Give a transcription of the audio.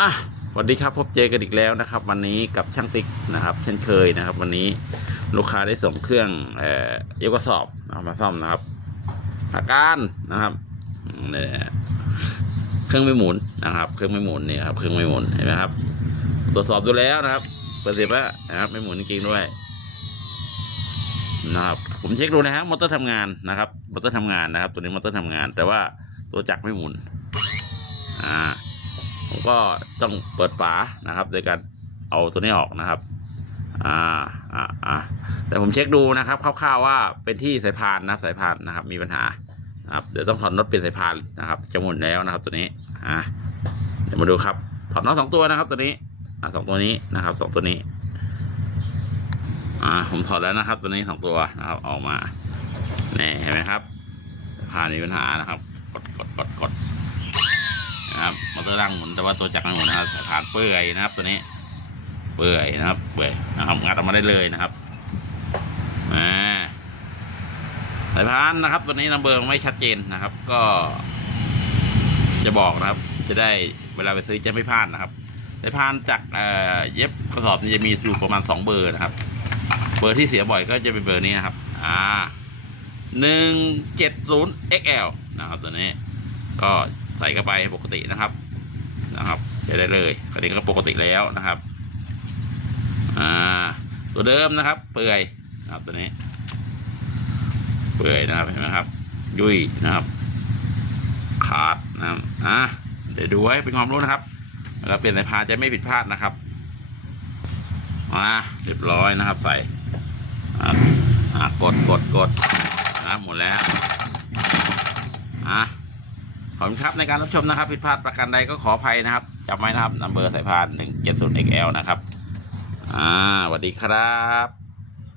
อะสวัสดีครับพบเจอกันอีกแล้วนะครับ วันนี้กับช่างติ๊กนะครับ เช่นเคยนะครับ วันนี้ลูกค้าได้ส่งเครื่องเอ่อยกกระสอบเอามาซ่อมนะครับ อาการนะครับเนี่ยเครื่องไม่หมุนนะครับ เครื่องไม่หมุนเนี่ยครับเครื่องไม่หมุนเห็นไหมครับตรวจสอบดูแล้วนะครับเปิดเสียบนะครับไม่หมุนจริงด้วยนะครับผมเช็คดูนะครับมอเตอร์ทำงานนะครับมอเตอร์ทำงานนะครับ ตัวนี้มอเตอร์ทำงาน แต่ว่าตัวจักรไม่หมุน ก็ต้องเปิดฝานะครับ โดยการเอาตัวนี้ออกนะครับอ่าอ่าอ่าแต่ผมเช็คดูนะครับคร่าวๆว่าเป็นที่สายพานนะสายพานนะครับ มีปัญหาครับเดี๋ยวต้องถอดน็อตเปลี่ยนสายพานนะครับจะหมุนแล้วนะครับตัวนี้อ่าเดี๋ยวมาดูครับถอดน็อตสองตัวนะครับตัวนี้อ่าสองตัวนี้นะครับสองตัวนี้อ่าผมถอดแล้วนะครับ ตัวนี้สองตัวนะครับออกมาเนี่ยเห็นไหมครับสายพานมีปัญหานะครับ กดกดกดกด นะครับมอเตอร์ร่างหมุนแต่ว่าตัวจักรไม่หมุนนะครับสายพานเปื่อยนะครับ ตัวนี้ เปื่อยนะครับเปื่อยนะครับงัดออกมาได้เลยนะครับอ่าสายพานนะครับ ตัวนี้นัมเบอร์ไม่ชัดเจนนะครับ ก็ จะบอกนะครับ จะได้เวลาไปซื้อจะไม่พลาดนะครับสายพานจากเอ่อเย็บกระสอบนี่จะมีอยู่ประมาณสองเบอร์นะครับ เบอร์ที่เสียบ่อยก็จะเป็นเบอร์นี้นะครับ อ่าหนึ่งเจ็ดศูนย์ XL นะครับตัวนี้ ก็ ใส่เข้าไปปกตินะครับนะครับใช้ได้เลยคราวนี้ก็ปกติแล้วนะครับอ่าตัวเดิมนะครับ เปื่อยนะครับตัวนี้เปื่อยนะครับเห็นไหมครับ ยุ่ยนะครับ ขาดนะครับอะเดี๋ยวดูให้เป็นความรู้นะครับแล้วเปลี่ยนสายพานจะไม่ผิดพลาดนะครับมาเรียบร้อยนะครับใส่อะอะกดกดกดนะหมดแล้วอะ ขอบคุณครับในการรับชมนะครับ ผิดพลาดประการใดก็ขออภัยนะครับจำไว้นะครับนัมเบอร์สายพาน170 XL นะครับ อ่าสวัสดีครับ